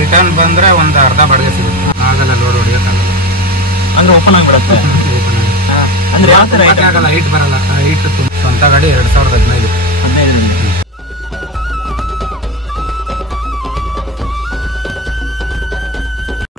Return ಬಂದ್ರೆ ಒಂದು ಅರ್ಧ ಬಾಡಿಗೆ ಸಿಗುತ್ತೆ. ಆಗಲ್ಲ, ಲೋಡ್ ಹೊಡಿಯೋಕ್ಕಾಗಲ್ಲ. ಅಂದ್ರೆ ಓಪನ್ ಆಗಿಬಿಡುತ್ತೆ. ಅಂದ್ರೆ ಯಾವ ತರ ಆಗಲ್ಲ, ಹೈಟ್ ಬರಲ್ಲ. ಹೈಟ್ ಸ್ವಂತ ಗಾಡಿ 2015.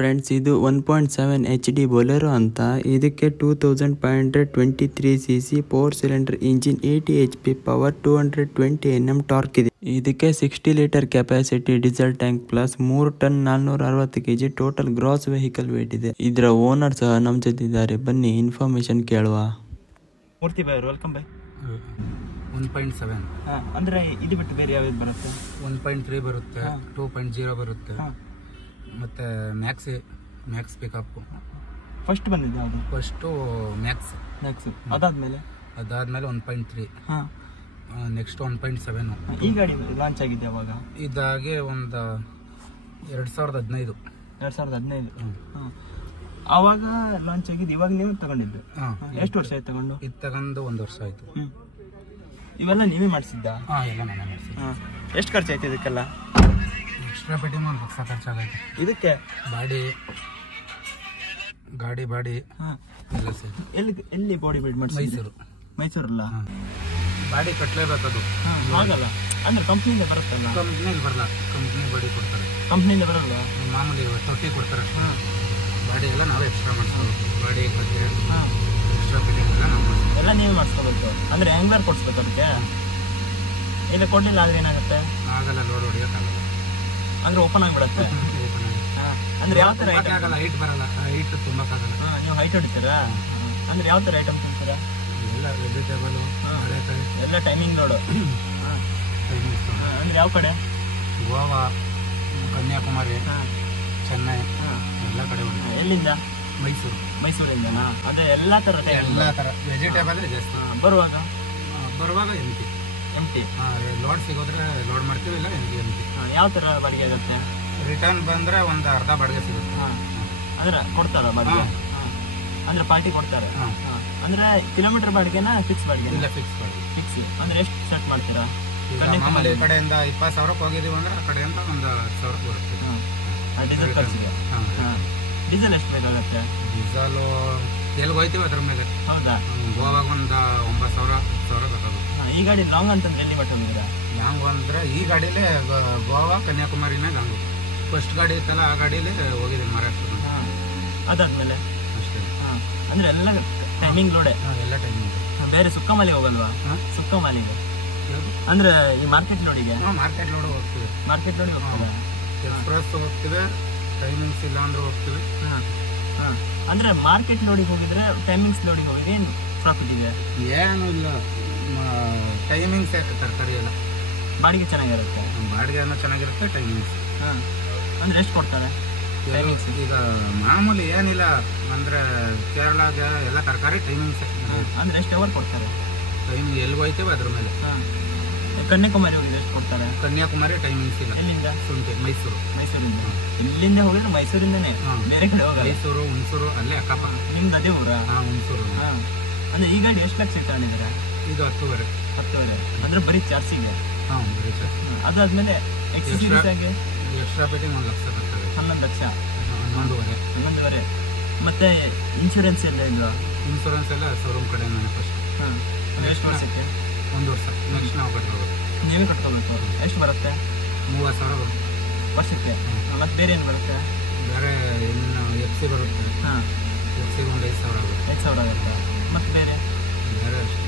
ಫ್ರೆಂಡ್ಸ್, ಇದು 1.7 HD ಬೊಲೆರೋ ಅಂತ. ಇದಕ್ಕೆ 2523 cc 4 cylinder engine, 80 HP power, 220 Nm torque ಇದೆ. ಇದಕ್ಕೆ 60 litre capacity diesel tank plus 3 ton 460 kg total gross vehicle weight ಇದೆ. ಇದರ ಓನರ್ ಸಹ ನಮ್ಮ ಜೊತೆ ಇದ್ದಾರೆ. ಬನ್ನಿ ಇನ್ಫಾರ್ಮೇಶನ್ ಕೇಳುವ. ಮೂರ್ತಿ ಬಾಯ್, ವೆಲ್ಕಮ್ ಬಾಯ್. 1.7 ಅಂದ್ರೆ ಇದು ಬಿಟ್ಟು ಬೇರೆ ಯಾವ್ದು ಬರುತ್ತೆ? 1.3 ಬರುತ್ತೆ, 2.0 ಬರುತ್ತೆ, ಮತ್ತೆ ಮ್ಯಾಕ್ಸ್ ಪಿಕಪ್. ಫಸ್ಟ್ ಬಂದಿದ್ದು ಯಾವುದು? First Max. ಅದಾದ್ಮೇಲೆ 1.3, ನೆಕ್ಸ್ಟ್ 1.7. ಈ ಗಾಡಿ ಲಾಂಚ್ ಆಗಿದೆ ಯಾವಾಗ? ಇದಾಗೆ ಒಂದು 2015. 2015. ಅವಾಗ ಲಾಂಚ್ ಆಗಿದ್ದು. ಇವಾಗ ನೀವು ತಗೊಂಡಿದ್ದು ಎಷ್ಟು ವರ್ಷ ಆಯ್ತು ತಗೊಂಡು? ಇದು ತಗೊಂಡು 1 ವರ್ಷ ಆಯ್ತು. ಇವೆಲ್ಲ ನೀವೇ ಮಾಡಿಸಿದ್ದ? ಎಲ್ಲ ನಾನೇ ಮಾಡಿಸಿದ್ದೆ. ಎಷ್ಟು ಖರ್ಚು ಆಯ್ತು ಇದಕ್ಕೆಲ್ಲ? ಎಕ್ಸ್ಟ್ರಾ ಫಿಟ್ಟಿಂಗ್ ಒಂದು ಲಕ್ಷ ಖರ್ಚಾಗೈತೆ. ಇದಕ್ಕೆ ಗಾಡಿ ಬಾಡಿ ಎಲ್ಲ ಸೇರಿ. ಎಲ್ಲಿ ಬಾಡಿ ಬಿಲ್ಡ್ ಮಾಡಿ? ಮೈಸೂರಲ್ಲ. ಬಾಡಿ ಕಟ್ಟಲೇಬೇಕು ಅದು. ಆಗಲ್ಲ ಅಂದ್ರೆ ಕಂಪ್ನಿಯಿಂದ ಬರುತ್ತಲ್ಲ? ಕಂಪ್ನಿಯಲ್ಲಿ ಬರಲ್ಲ, ಕಂಪ್ನಿ ಬಾಡಿ ಕೊಡ್ತಾರೆ. ಕಂಪ್ನಿಯಿಂದ ಬರಲ್ಲ, ಮಾಮೂಲಿ ತೊಟ್ಟಿ ಕೊಡ್ತಾರೆ ಅಷ್ಟೇ. ಬಾಡಿ ಎಲ್ಲ ನಾವೇ ಎಕ್ಸ್ಟ್ರಾ ಮಾಡಿಸ್ಬೋದು. ಬಾಡಿ ಕಟ್ಟೆ ಎಕ್ಸ್ಟ್ರಾ ಫಿಟ್ಟಿಂಗ್ ಎಲ್ಲ ನಾವು ಮಾಡಿಸ್ತೀವಿ. ಎಲ್ಲ ನೀವೇ ಮಾಡಿಸ್ಕೋಬೇಕು. ಅಂದ್ರೆ ಹ್ಯಾಂಗ್ಲರ್ ಕೊಡ್ಸ್ಬೇಕು ಅದಕ್ಕೆ. ಇಲ್ಲ ಕೊಡ್ಲಿಲ್ಲ ಆದ್ರೆ ಏನಾಗುತ್ತೆ? ಆಗಲ್ಲ, ಲೋಡ್ ಹೊಡಿಯೋಕ್ಕಾಗಲ್ಲ. ಅಂದ್ರೆ ಓಪನ್ ಆಗಿಬಿಡುತ್ತೆ. ಅಂದ್ರೆ ಯಾವ ತರ ಆಗಲ್ಲ, ಹೈಟ್ ಬರಲ್ಲ. ಹೈಟ್ ತುಂಬಕ್ಕಾಗಲ್ಲ. ನೀವು ಹೈಟ್ ಹೊಡಿತೀರಾ? ಅಂದ್ರೆ ಯಾವ ತರ ಐಟಮ್ ತಿಂತೀರಾ? ಎಲ್ಲ ವೆಜಿಟೇಬಲ್, ಎಲ್ಲ ಟೈಮಿಂಗ್ ನೋಡು. ಅಂದ್ರೆ ಯಾವ ಕಡೆ? ಗೋವಾ, ಕನ್ಯಾಕುಮಾರಿ, ಚೆನ್ನೈ ಎಲ್ಲ ಕಡೆ. ಎಲ್ಲಿಂದ? ಮೈಸೂರಿಂದ. ಅದೇ ಎಲ್ಲಾ ತರ ವೆಜಿಟೇಬಲ್ ಜಾಸ್ತಿ. ಬರುವಾಗ ಎಂಟಿ ಲೋಡ್ ಸಿಗೋದ್ರೆ ಲೋಡ್ ಮಾಡ್ತೀವಿ, ಇಲ್ಲ ಎಂಟಿ. ಯಾವ ತರ ಬಾಡಿಗೆ ಆಗುತ್ತೆ? ರಿಟರ್ನ್ ಬಂದ್ರೆ ಒಂದು ಅರ್ಧ ಬಾಡಿಗೆ ಸಿಗುತ್ತೆ. ಅಂದ್ರೆ ಕೊಡ್ತಾರ ಬಾಡಿಗೆ? ಅಂದ್ರೆ ಪಾರ್ಟಿ ಕೊಡ್ತಾರೆ. ಅಂದ್ರೆ ಕಿಲೋಮೀಟರ್ ಬಾಡಿಗೆನ ಫಿಕ್ಸ್ ಬಾಡಿಗೆ? ಇಲ್ಲ, ಫಿಕ್ಸ್ ಬಾಡಿಗೆ. ಫಿಕ್ಸ್ ಅಂದ್ರೆ ಎಷ್ಟು ಸ್ಟಾರ್ಟ್ ಮಾಡ್ತೀರಾ? ಮಾಮೂಲಿ ಕಡೆಯಿಂದ 20,000 ಹೋಗಿದೀವಿ ಅಂದ್ರೆ ಆ ಕಡೆಯಿಂದ ಒಂದು 10,000 ಬರುತ್ತೆ. ಡೀಸೆಲ್ ಖರ್ಚಿಗೆ. ಡೀಸೆಲ್ ಎಷ್ಟು ಬೇಕಾಗುತ್ತೆ? ಡೀಸೆಲು ಎಲ್ಲಿಗೆ ಹೋಯ್ತೀವಿ ಅದ್ರ ಮೇಲೆ. ಹೌದಾ? ಗೋವಾಗ ಒಂದು 9,000-10,000 ಬೇಕಾಗುತ್ತೆ. ಈ ಗಾಡಿ ಲಾಂಗ್ ಅಂತಂದ್ರೆ ಎಲ್ಲಿ ಮಟ್ಟ ಹೋಗಿದ್ದೀರಾ? ಲಾಂಗ್ ಅಂದ್ರೆ ಈ ಗಾಡಿಲೇ ಗೋವಾ ಕನ್ಯಾಕುಮಾರಿನೇ ಲಾಂಗು. ಫಸ್ಟ್ ಗಾಡಿ ಇತ್ತಲ್ಲ, ಆ ಗಾಡಿಲೇ ಹೋಗಿದ್ದೀನಿ ಮಹಾರಾಷ್ಟ್ರ. ಅದಾದ್ಮೇಲೆ ಅಷ್ಟೇ. ಅಂದ್ರೆ ಎಲ್ಲ ಟೈಮಿಂಗ್ ಲೋಡೆ? ಎಲ್ಲ ಟೈಮಿಂಗ್. ಬೇರೆ ಸುಕ್ಕಮಾಲಿ ಹೋಗಲ್ವಾ? ಸುಕ್ಕಮಾಲಿಗೆ ಅಂದ್ರೆ ಈ ಮಾರ್ಕೆಟ್ ಲೋಡಿಗೆ? ಮಾರ್ಕೆಟ್ ಲೋಡ್ ಹೋಗ್ತೀವಿ. ಮಾರ್ಕೆಟ್ ಲೋಡಿಗೆ ಹೋಗ್ತದೆ. ಎಕ್ಸ್ಪ್ರೆಸ್ ಹೋಗ್ತೀವಿ, ಟೈಮಿಂಗ್ಸ್ ಇಲ್ಲ ಅಂದ್ರೆ ಹೋಗ್ತೀವಿ. ಅಂದ್ರೆ ಮಾರ್ಕೆಟ್ ಲೋಡಿಗೆ ಹೋಗಿದ್ರೆ ಟೈಮಿಂಗ್ಸ್ ಲೋಡಿಗೆ ಹೋಗಿ ಏನು ಪ್ರಾಫಿಟ್ ಇದೆ? ಏನು ಇಲ್ಲ, ಟೈಮಿಂಗ್ಸ್ ತರಕಾರಿ ಎಲ್ಲ ಬಾಡಿಗೆ ಚೆನ್ನಾಗಿರುತ್ತೆ. ಬಾಡಿಗೆ ಚೆನ್ನಾಗಿರುತ್ತೆ, ಟೈಮಿಂಗ್ಸ್. ಅಂದ್ರೆ ಎಷ್ಟು ಕೊಡ್ತಾರೆ ಟೈಮಿಂಗ್ಸ್? ಈಗ ಮಾಮೂಲಿ ಏನಿಲ್ಲ ಅಂದ್ರೆ ಕೇರಳಾಗ ಎಲ್ಲ ತರಕಾರಿ ಟೈಮಿಂಗ್ಸ್. ಅಂದ್ರೆ ಎಷ್ಟು ಅವರ್ ಕೊಡ್ತಾರೆ? ಟೈಮಿಂಗ್ ಎಲ್ಲಿಗೆ ಹೋಯ್ತೇವೆ ಅದ್ರ ಮೇಲೆ. ಕನ್ಯಾಕುಮಾರಿ ಹೋಗಿದ್ರೆ ಎಷ್ಟು ಕೊಡ್ತಾರೆ? ಕನ್ಯಾಕುಮಾರಿ ಟೈಮಿಂಗ್ಸ್ ಇಲ್ಲ. ಎಲ್ಲಿಂದ? ಮೈಸೂರಿಂದ. ಇಲ್ಲಿಂದ ಹೋಗಿದ್ರೆ ಮೈಸೂರಿಂದನೇ, ಬೇರೆ ಕಡೆ ಹೋಗಲ್ಲ? ಮೈಸೂರು, ಹುಣಸೂರು ಅಲ್ಲೇ ಅಕ್ಕಪಕ್ಕ. ನಿಮ್ದು ಅದೇ ಊರ? ಹುಣಸೂರು. ಅಂದ್ರೆ ಈ ಗಾಡಿ ಎಷ್ಟು ಲಕ್ಷ ತಗೊಂಡಿದ್ದೀರಾ? ಇದು 10,000. ಅಂದ್ರೆ ಬರೀ ಚಾರ್ಜಿಗೆ? ಬರೀ ಚಾರ್ಜ್. ಅದಾದ್ಮೇಲೆ ಎಕ್ಸ್ಟ್ರಾ ಫಿಟ್ಟಿಂಗ್ 1 ಲಕ್ಷ ಬರ್ತದೆ. 11 ಲಕ್ಷ. 11.5. ಮತ್ತೆ ಇನ್ಶೂರೆನ್ಸ್ ಎಲ್ಲ ಇಲ್ವಾ? ಇನ್ಶೂರೆನ್ಸ್ ಎಲ್ಲ ಶೋರೂಮ್ ಕಡೆ ಫಸ್ಟ್. ಎಷ್ಟು ವರ್ಷಕ್ಕೆ? 1 ವರ್ಷ. ನೆಕ್ಸ್ಟ್ ನಾವು ಕಟ್ಕೋಬೇಕು. ನೀವೇ ಕಟ್ಕೋಬೇಕು. ಎಷ್ಟು ಬರುತ್ತೆ? 30,000 ಬರುತ್ತೆ ವರ್ಷಕ್ಕೆ. ಮತ್ತೆ ಬೇರೆ ಏನು ಬರುತ್ತೆ? ಬೇರೆ ಇನ್ನು FC ಬರುತ್ತೆ. FC ಒಂದು 5,000 ಆಗುತ್ತೆ. 5,000 ಆಗುತ್ತೆ. ಮತ್ತೆ ಬೇರೆ ಅಷ್ಟೇ.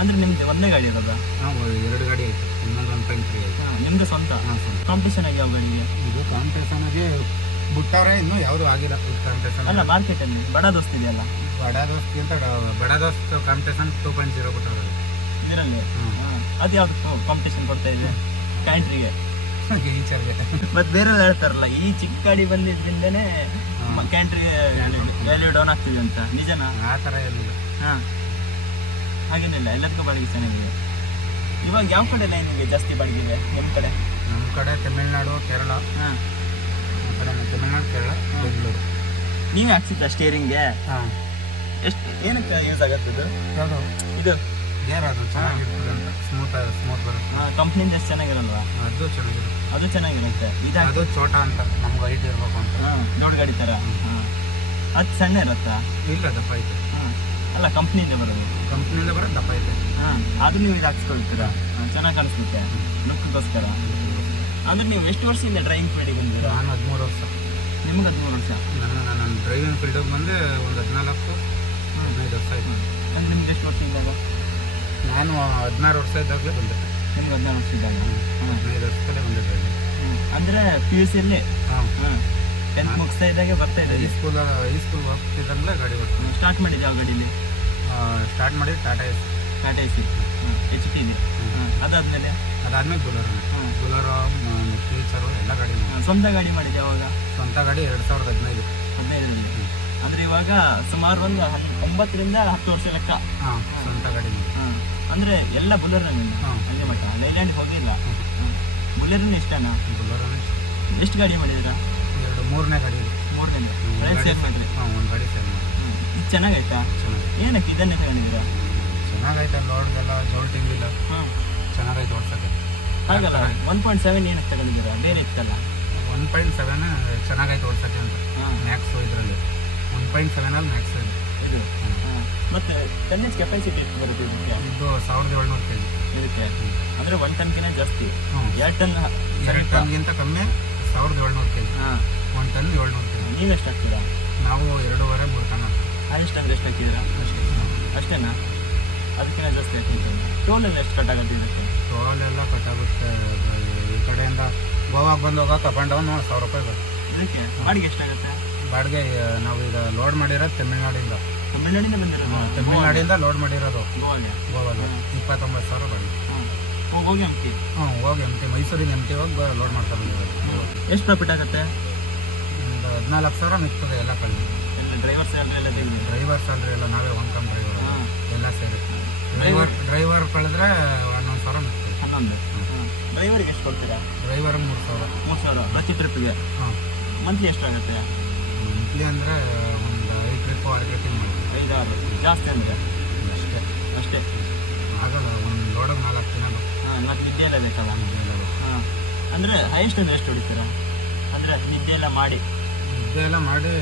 ಅಂದ್ರೆ ನಿಮ್ದು ಒಂದೇ ಗಾಡಿ ಇರೋದ? 2 ಗಾಡಿ ಆಯ್ತು, ಇನ್ನೊಂದು 1.3 ಆಯ್ತು. ನಿಮ್ದು ಸ್ವಂತ? ಕಾಂಪಿಟೇಷನ್ ಆಗಿ ಯಾವ ಗಾಡಿಗೆ? ಇದು ಕಾಂಪಿಟೇಷನ್ ಆಗಿ ಬಿಟ್ಟವ್ರೆ, ಇನ್ನೂ ಯಾವುದು ಆಗಿಲ್ಲ. ಕಾಂಪಿಟೇಷನ್ ಅಲ್ಲ, ಮಾರ್ಕೆಟಲ್ಲಿ ಬಡ ದೋಸ್ತ್ ಇದೆಯಲ್ಲ? ಬಡ ದೋಸ್ತಿ ಅಂತ ಬಡ ದೋಸ್ತ್ ಕಾಂಪಿಟೇಷನ್ 2.0 ಬಿಟ್ಟವ್ರೆ ಇದರಲ್ಲಿ. ಅದು ಯಾವ್ದು ಕಾಂಪಿಟೇಷನ್ ಕೊಡ್ತಾ ಇದೆ? ಕ್ಯಾಂಟ್ರಿಗೆ, ಮತ್ತೆ ಬೇರೆ ಹೇಳ್ತಾರಲ್ಲ ಈ ಚಿಕ್ಕ ಗಾಡಿ ಬಂದಿದ್ರಿಂದನೇ ಕ್ಯಾಂಟ್ರಿಗೆ ವ್ಯಾಲ್ಯೂ ಡೌನ್ ಆಗ್ತಿದೆ ಅಂತ. ನಿಜನಾ? ಆ ಥರ ಏನಿಲ್ಲ. ಹಾಗೇನಿಲ್ಲ, ಎಲ್ಲದಕ್ಕೂ ಬಾಡಿಗೆ ಚೆನ್ನಾಗಿದೆ. ಇವಾಗ ಯಾವ ಕಡೆ ನಿಮಗೆ ಜಾಸ್ತಿ ಬಾಡಿಗೆ ಇದೆ? ನಿಮ್ಮ ಕಡೆ? ನಮ್ಮ ಕಡೆ ತಮಿಳ್ನಾಡು, ಕೇರಳ. ತಮಿಳ್ನಾಡು, ಕೇರಳ, ಬೆಂಗಳೂರು. ನೀವೇ ಹಾಕ್ಸಿದ್ದ ಸ್ಟೇರಿಂಗ್ಗೆ? ಎಷ್ಟು ಏನಕ್ಕೆ ಯೂಸ್ ಆಗತ್ತೆ ಇದು? ಯಾವುದು ಇದು ಗೇರ್ ಅದು ಚೆನ್ನಾಗಿರ್ತದೆ ಅಂತ ಸ್ಮೂತ್ ಬರುತ್ತೆ. ಕಂಪ್ನಿಯಿಂದ ಎಷ್ಟು ಚೆನ್ನಾಗಿರಲ್ವಾ? ಅದು ಚೆನ್ನಾಗಿರುತ್ತೆ. ಅದು ಚೆನ್ನಾಗಿರುತ್ತೆ. ಅದು ಚೋಟ ಅಂತ ನಮ್ಗೆ ಹೈಟ್ ಇರ್ಬೇಕು ಅಂತ. ದೊಡ್ಡ ಗಾಡಿ ಥರ. ಅದು ಸಣ್ಣ ಇರುತ್ತಾ? ಇಲ್ಲ, ದಪ್ಪ ಐತೆ. ಅಲ್ಲ, ಕಂಪ್ನಿಯಿಂದ ಬರೋದು. ಕಂಪ್ನಿಯಿಂದ ಬರೋದು ದಪ್ಪ ಐತೆ. ಅದು ನೀವು ಇದು ಹಾಕ್ಸ್ಕೊಳ್ತೀರಾ, ಚೆನ್ನಾಗಿ ಕಾಣಿಸ್ಬಿಟ್ಟೆ ಲುಕ್ಗೋಸ್ಕರ. ಅಂದ್ರೆ ನೀವು ಎಷ್ಟು ವರ್ಷದಿಂದ ಡ್ರೈವಿಂಗ್ ಫೀಲ್ಡಿಗೆ ಬಂದಿದ್ದೀರಾ? ನಾನು 13 ವರ್ಷ. ನಿಮ್ಗೆ 13 ವರ್ಷ? ನಾನು ಡ್ರೈವಿಂಗ್ ಫೀಲ್ಡಿಗೆ ಬಂದು ಒಂದು 14-15 ವರ್ಷ ಆಯಿತು. ಅಂದ್ರೆ ನಿಮ್ಗೆ ಎಷ್ಟು ವರ್ಷ ಇದ್ದಾಗ? ನಾನು 16 ವರ್ಷ ಇದ್ದಾಗಲೇ ಬಂದೆ. ನಿಮ್ಗೆ 16 ವರ್ಷ ಇದ್ದಾಗ? 15 ವರ್ಷದಲ್ಲೇ ಬಂದೆ ಡ್ರೈವಿಂಗ್. ಅಂದರೆ PUCಯಲ್ಲಿ 10th ಮುಗಿಸ್ತಾ ಇದ್ದಾಗೆ ಬರ್ತಾ ಇದೆ. ಈ ಸ್ಕೂಲ್ ಹೋಗ್ತಿದ್ದಂಗೆ ಗಾಡಿ ಬರ್ತೀನಿ. ಸ್ಟಾರ್ಟ್ ಮಾಡಿದ್ದು ಯಾವ ಗಾಡೀಲಿ? ಸ್ಟಾರ್ಟ್ ಮಾಡಿದ್ದು ಟಾಟಾ AC. HP ಇದೆ. ಅದಾದ್ಮೇಲೆ ಬುಲರೋ, ಫ್ಯೂಚರು ಎಲ್ಲ ಗಾಡಿ. ಸ್ವಂತ ಗಾಡಿ ಮಾಡಿದೆ ಯಾವಾಗ? ಸ್ವಂತ ಗಾಡಿ 2015. 15ರಲ್ಲಿ. ಅಂದ್ರೆ ಇವಾಗ ಸುಮಾರು ಒಂದು 9ರಿಂದ 10 ವರ್ಷ ಲೆಕ್ಕ. ಸ್ವಂತ ಗಾಡಿ. ಅಂದ್ರೆ ಎಲ್ಲ ಬುಲೆರೋ ಅಲ್ಲಿ ಮಟ್ಟ ಲೈಲ್ಯಾಂಡ್ ಹೋಗಿಲ್ಲ. ಬುಲೆರೋನೇ ಇಷ್ಟನಾ? ಬುಲರೋನೇ. ಎಷ್ಟು ಗಾಡಿ ಮಾಡಿದ್ದೀರಾ? ಮೂರನೇ ಗಾಡಿ. ಮೂರನೇ ಸೇಲ್ ಮಾಡಿದ್ರಿ? ಒಂದು ಗಾಡಿ ಸೇಲ್ ಮಾಡಿ. ಇದು ಚೆನ್ನಾಗೈತಾ? ಏನಕ್ಕೆ ಇದನ್ನೇ ತಗೊಂಡಿದ್ದೀರಾ? ಚೆನ್ನಾಗೈತೆ, ಲೋಡ್ಗೆಲ್ಲ ಜೋಲ್ಟಿಂಗ್ ಇಲ್ಲ. ಚೆನ್ನಾಗೈತೆ ಓಡ್ಸೋಕ್ಕೆ. ಹಾಗಲ್ಲ, 1.7 ಏನಕ್ಕೆ ತಗೊಂಡಿದ್ದೀರಾ? ಬೇರೆ ಇತ್ತಲ್ಲ. 1.7 ಚೆನ್ನಾಗೈತೆ ಓಡ್ಸೋಕ್ಕೆ ಅಂತ. ಮ್ಯಾಕ್ಸು ಇದರಲ್ಲಿ 1.7 ಮ್ಯಾಕ್ಸ್ ಇದೆ ಇದು. ಮತ್ತೆ ಟನ್ನೇಜ್ ಕೆಪಾಸಿಟಿ ಎಷ್ಟು ಬರುತ್ತೆ ಇದಕ್ಕೆ? ಇದು 1700 kg ಇದಕ್ಕೆ. ಅಂದರೆ 1 ಟನ್ಗಿಂತ ಜಾಸ್ತಿ. 2 ಟನ್ಗಿಂತ ಕಮ್ಮಿ 1700 kg. 1 ton 700 kg. ನೀವು ಎಷ್ಟು ಹಾಕ್ತೀರಾ? ನಾವು 2.5-3 ಟನ್. ಹೈಯೆಸ್ಟ್ ಅಂದರೆ ಎಷ್ಟು ಹಾಕಿದ್ದೀರಾ? ಅಷ್ಟೇನಾ? ಅದಕ್ಕಿಂತ ಜಾಸ್ತಿ ಹಾಕಿದ್ದೀರಾ? ಟೋಲೆಲ್ಲ ಎಷ್ಟು ಕಟ್ಟಾಗುತ್ತೆ ಇದಕ್ಕೆ? ಟೋಲೆಲ್ಲ ಕಟ್ಟಾಗುತ್ತೆ. ಈ ಕಡೆಯಿಂದ ಗೋವಾಗೆ ಬಂದು ಹೋಗೋಕೆ ಅಪ್ ಆ್ಯಂಡ್ ಡೌನ್ 1000 ರೂಪಾಯಿ ಬರುತ್ತೆ. ಇದಕ್ಕೆ ಬಾಡಿಗೆ ಎಷ್ಟಾಗುತ್ತೆ? ಬಾಡಿಗೆ ನಾವು ಈಗ ಲೋಡ್ ಮಾಡಿರೋದು ತಮಿಳ್ನಾಡಿಂದ. ತಮಿಳ್ನಾಡಿಂದ ಬಂದಿರೋದು? ತಮಿಳ್ನಾಡಿಂದ ಲೋಡ್ ಮಾಡಿರೋದು ಗೋವಾಗೆ. 29,000 ಬಾಡಿಗೆ. ಹೋಗಿ ಎಂಟಿ? ಹೋಗಿ ಎಂಟಿ, ಮೈಸೂರಿಗೆ ಎಂಟಿ ಹೋಗಿ ಲೋಡ್ ಮಾಡ್ತಾ ಬಂದಿರೋದು. ಎಷ್ಟು ಪ್ರಾಫಿಟ್ ಆಗುತ್ತೆ? ಒಂದು 14,000 ನಿಗ್ತದೆ ಎಲ್ಲ ಕಳ್ಳಿ. ಎಲ್ಲ ಡ್ರೈವರ್ ಸ್ಯಾಲ್ರಿ ಎಲ್ಲ ತೆಗೆದು? ಡ್ರೈವರ್ ಸ್ಯಾಲ್ರಿ ಎಲ್ಲ ನಾವೇ ಒನ್ ಕಮ್ ಡ್ರೈವರ್ ಎಲ್ಲ ಸೇರಿ. ಡ್ರೈವರ್ ಕಳೆದ್ರೆ 11,000 ನಿಗ್ತದೆ. 11. ಡ್ರೈವರ್ಗೆ ಎಷ್ಟು ಕೊಡ್ತೀರಾ? ಡ್ರೈವರ್ಗೆ 3,000. 3,000 ಪ್ರತಿ ಟ್ರಿಪ್ಗೆ? ಮಂತ್ಲಿ ಎಷ್ಟಾಗುತ್ತೆ? ಮಂತ್ಲಿ ಅಂದರೆ ಒಂದು 5 ಟ್ರಿಪ್ಪು 6 ಟ್ರಿಪ್ಪಿಂಗ್ ಮಾಡಿ. 5-6 ಜಾಸ್ತಿ ಅಂದರೆ? ಅಷ್ಟೇ ಆಗಲ್ಲ. ಒಂದು ಲೋಡಿಗೆ 4 ದಿನ. ಮತ್ತು ನಿದ್ದೆ ಎಲ್ಲ ಬೇಕಲ್ಲ? ಅಂದರೆ ಹೈಯೆಸ್ಟ್ ಅಂದರೆ ಎಷ್ಟು ಹೊಡಿತೀರಾ? ಅಂದರೆ ನಿದ್ದೆ ಎಲ್ಲ ಮಾಡಿ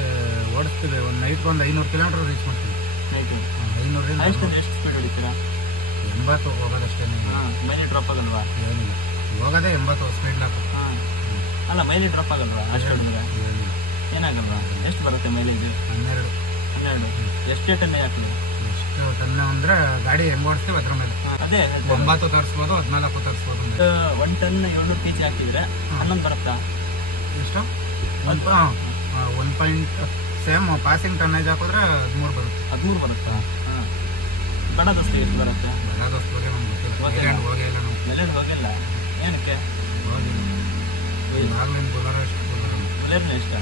ಓಡಿಸ್ತೀವಿ. ಒಂದು ನೈಟ್ಗೆ ಒಂದು 500 ಕಿಲೋಮೀಟ್ರ್ ರೀಚ್ ಮಾಡ್ತೀವಿ. ನೈಟು 500ರಿಂದ ಹೈಯೆಸ್ಟ್ ಅಂದರೆ ಎಷ್ಟು ಸ್ಪೀಡ್ ಹೊಡಿತೀರಾ? 80 ಹೋಗೋದಷ್ಟೇ. ಮೈಲೇಜ್ ಡ್ರಾಪ್ ಆಗಲ್ವಾ? ಏನಿಲ್ಲ, ಹೋಗೋದೇ 80 ಸ್ಪೀಡ್ ಲಾಕ್. ಅಲ್ಲ, ಮೈಲೇಜ್ ಡ್ರಾಪ್ ಆಗಲ್ವಾ ಅಷ್ಟು ಹೊಡಿದ್ರೆ? ಏನಾಗಲ್ವಾ? ಎಷ್ಟು ಬರುತ್ತೆ ಮೈಲೇಜ್? 12. ಎಷ್ಟೇ ಟನ್ನೇ ಹಾಕಿದೆ? ಎಷ್ಟು ಟನ್ ಅಂದರೆ ಗಾಡಿ ಹೆಂಗೆ ಓಡಿಸ್ತೀವಿ ಅದ್ರ ಮೇಲೆ. ಅದೇ 9 ತರಿಸ್ಬೋದು, 14 ತರಿಸ್ಬೋದು. 1 ಟನ್ 700 kg ಹಾಕಿದ್ರೆ 11 ಬರುತ್ತಾ? ಎಷ್ಟು? 1 ಸೇಮ್ ಪಾಸಿಂಗ್ ಟನ್ನೇಜ್ ಹಾಕಿದ್ರೆ 13 ಬರುತ್ತೆ. 13 ಬರುತ್ತಾ? ಬಡ ದೋಸ್ತಿ ಎಷ್ಟು ಬರುತ್ತೆ? ಬಡ ದೋಸ್ತಿ ಬಗ್ಗೆ ನಮ್ಗೆ ಗೊತ್ತಿಲ್ಲ. ಹೋಗಿಲ್ಲ ನಾವು. ಎಲ್ಲೆಲ್ಲಿ ಹೋಗಿಲ್ಲ. ಏನಕ್ಕೆ ಹೋಗಿಲ್ಲ? ಆಗಲಿನ ಬುಲರೋ ಬುಲೆರೋನೇ ಇಷ್ಟ.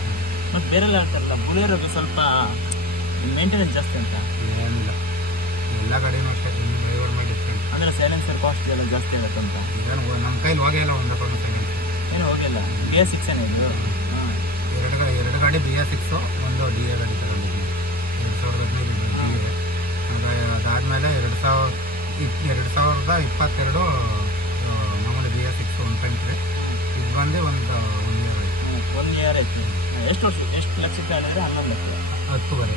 ಮತ್ತು ಬೇರೆಲ್ಲ ಹೇಳ್ತಾರಲ್ಲ ಬುಲೆರೋಗೆ ಸ್ವಲ್ಪ ಮೇಂಟೆನೆನ್ಸ್ ಜಾಸ್ತಿ ಅಂತ. ಏನಿಲ್ಲ, ಎಲ್ಲ ಗಾಡಿನೂ ಅಷ್ಟೇ. ಡ್ರೈವರ್ ಮೇಲೆ ಡಿಫ್ರೆಂಟ್. ಅಂದರೆ ಸೈಲೆನ್ಸರ್ ಕಾಸ್ಟ್ ಎಲ್ಲ ಜಾಸ್ತಿ ಆಗುತ್ತೆ ಅಂತ. ಏನು ನಮ್ಮ ಕೈಲಿ ಹೋಗಿಲ್ಲ. ಒಂದು ಸೈಲೆನ್ಸ್ ಏನು ಹೋಗಿಲ್ಲ. BS6 ಏನಿದು? 2 ಗಾಡಿ BS6, ಒಂದು DA ಗಾಡಿ ತಗೊಂಡಿದ್ದೀನಿ 2015 DA. ಅದಾದಮೇಲೆ 2022 ಮಾಮೂಲಿ BS6 1.3. ಇದು ಬಂದು ಒಂದು 1 ಇಯರ್ ಆಯ್ತು. ಎಷ್ಟು ಲಕ್ಷಕ್ಕೆ ಆಡಿದ್ರೆ? 11 ಲಕ್ಷ. 10ವರೆ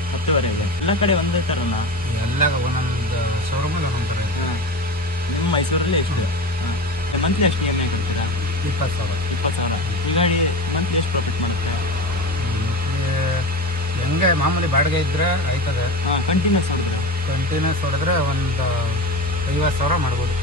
ಇದೆ. ಎಲ್ಲ ಕಡೆ ಒಂದೇ ಥರನಾ? ಎಲ್ಲ ಒಂದೊಂದು ಶೋರೂಮಲ್ಲಿ ಒಂದೊಂದು ಥರ ಇದೆ. ನಿಮ್ಮ ಮೈಸೂರಲ್ಲಿ ಎಷ್ಟು? ಮಂತ್ಲಿ ಎಷ್ಟು EMI ಕೊಡ್ತೀರಾ? 20,000. ಈ ಗಾಡಿ ಮಂತ್ಲಿ ಎಷ್ಟು ಪ್ರಾಫಿಟ್ ಮಾಡುತ್ತೆ? ಹೆಂಗೆ ಮಾಮೂಲಿ ಬಾಡಿಗೆ ಇದ್ದರೆ ಆಯ್ತದೆ. ಕಂಟಿನ್ಯೂಸ್ ಹೊಡೆದ್ರೆ ಒಂದು 50,000 ಮಾಡ್ಬೋದು.